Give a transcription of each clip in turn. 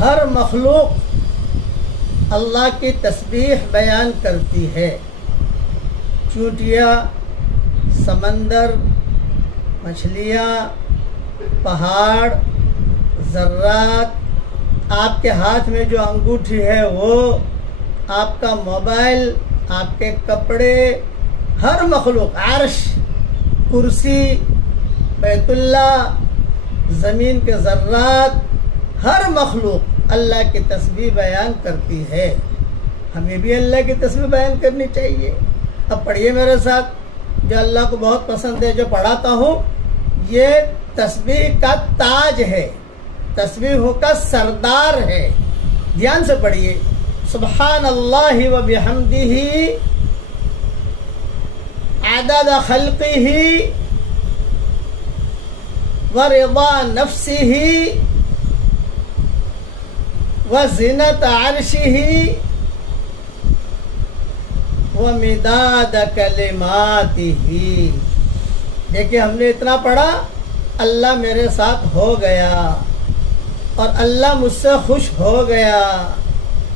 ہر مخلوق اللہ کی تسبیح بیان کرتی ہے۔ چونٹیاں، سمندر، مچھلیاں، پہاڑ، ذرات، آپ کے ہاتھ میں جو انگوٹھی ہے وہ، آپ کا موبائل، آپ کے کپڑے، ہر مخلوق، عرش، کرسی، بیت اللہ، زمین کے ذرات، ہر مخلوق اللہ کی تسبیح بیان کرتی ہے۔ ہمیں بھی اللہ کی تسبیح بیان کرنی چاہیے۔ اب پڑھیے میرے ساتھ، جو اللہ کو بہت پسند ہے، جو پڑھاتا ہوں، یہ تسبیح کا تاج ہے، تسبیحوں کا سردار ہے۔ دھیان سے پڑھیے، سبحان اللہ و بحمدہ عدد خلقہ ورضا نفسہ وزنت عرشہ ومداد کلماتہ۔ دیکھیں، ہم نے اتنا پڑھا، اللہ میرے ساتھ ہو گیا اور اللہ مجھ سے خوش ہو گیا۔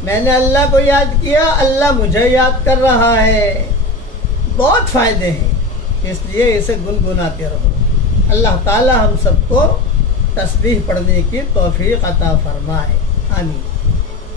میں نے اللہ کو یاد کیا، اللہ مجھے یاد کر رہا ہے۔ بہت فائدے ہیں، اس لیے اسے گنگناتے رہو۔ اللہ تعالی ہم سب کو تسبیح پڑھنے کی توفیق عطا فرمائے، آمین۔